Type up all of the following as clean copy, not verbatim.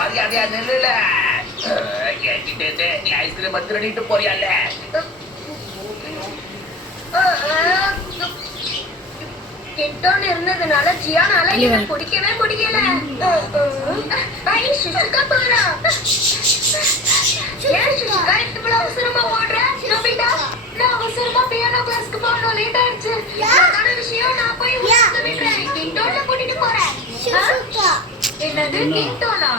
மரியாதையா நில்லுல. என்கிட்ட நீ ஐஸ்கிரீம் திருடிட்டு போறியால? கிண்டோன்னு இருந்ததுனால ஜியானால என்ன பிடிக்கவே முடியல. சுசுகா போறா. ஏன் சுசுகா இவ்வளவு அவசரமா ஓடுற? நோபிட்டா, நான் அவசரமா பியானோ கிளாஸ்க்கு போகணும். லேட் ஆயிடுச்சு. என்னோட விஷயம் நான் போய் உங்களுக்கு விடுறேன். கிண்டோன்ல கூட்டிட்டு போறேன். என்னது கிண்டோனா?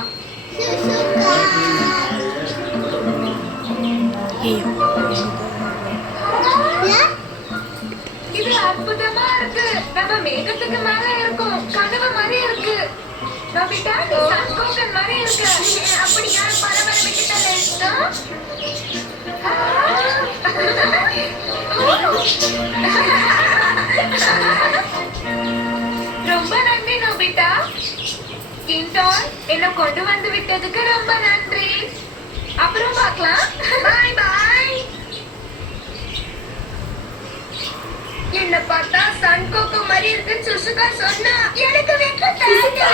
இது அற்புதமா இருக்கு. நம்ம மேகத்துக்கு மேல இருக்கும். கனவு மாதிரி இருக்கு. நோபிட்டா, நீ சன்கோகன் மாதிரி இருக்கு. அப்படியா? பரவாயில்ல, விட்டுட்டேன். ரொம்ப நன்றி நோபிட்டா. கிண்டோன், என்ன கொண்டு வந்து விட்டதுக்கு ரொம்ப நன்றி. அப்புறம் பார்க்கலாம். பாய் பாய். என்ன பார்த்தா சன்கோகோ மாதிரி இருக்குன்னு சுசுகா சொன்னா எனக்கு வெட்கம் தாங்கல.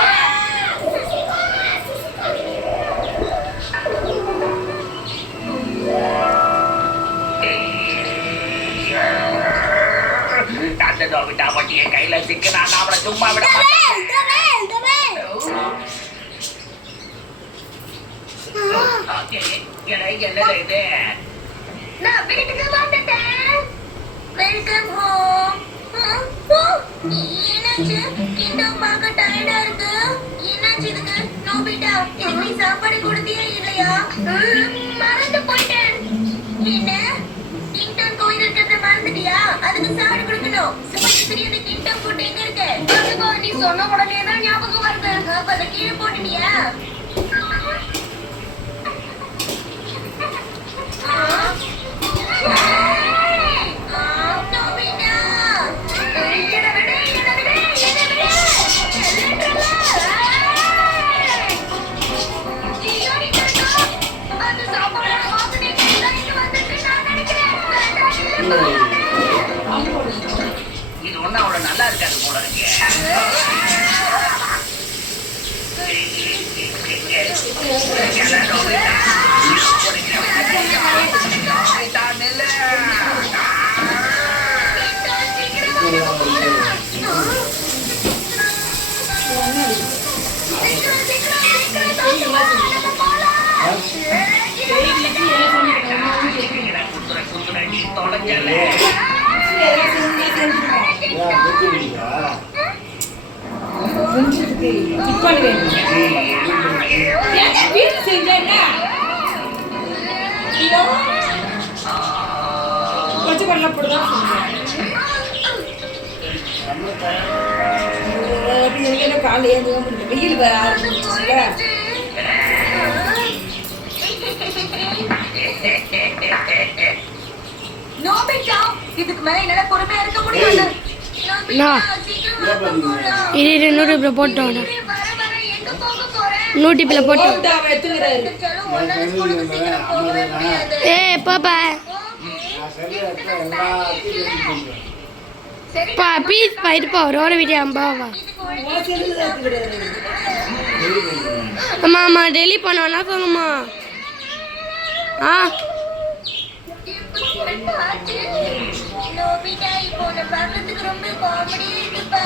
அந்த நோபிட்டா பட்டிய கையில சிக்கினா அவளை சும்மா விட மாட்டேன். என்னது இது? நான் வீட்டுக்கு வந்துட்டேன். Welcome home. என்னாச்சு? கிண்டோன் பார்க்க டயர்டா இருக்கு. என்னாச்சு இதுக்கு? நோபிட்டா, நீ சாப்பாடு கொடுத்தியா இல்லையா? மறந்து போயிட்டேன். என்ன? கிண்டோன் கோயில் இருக்கிறத மறந்துட்டியா? அதுக்கு சாப்பாடு கொடுக்கணும். சும்மா தெரியாத கிண்டோன் போட்டு எங்க இருக்கு? அதுக்கோ நீ சொன்ன உடனே தான் ஞாபகம் வருது. அப்ப அதை கீழே போட்டுட்டியா? இது ஒண்ணு அவ்வளவு நல்லா இருக்காது போல இருக்கு. இதுக்கு மேல என்னால பொறுமையா இருக்க முடியாது. இது 100 போட்டோம். 100 போட்டோம். பாப்பா ப்ளீஸ் இருப்பா. ஒரு வீடியோ அம்பாவா அம்மா அம்மா டெய்லி பண்ணுவேன்னா சொல்லுமா. நோபிட்டா, இப்போ உன்னை பார்க்கறதுக்கு ரொம்ப காமெடியா இருக்குப்பா.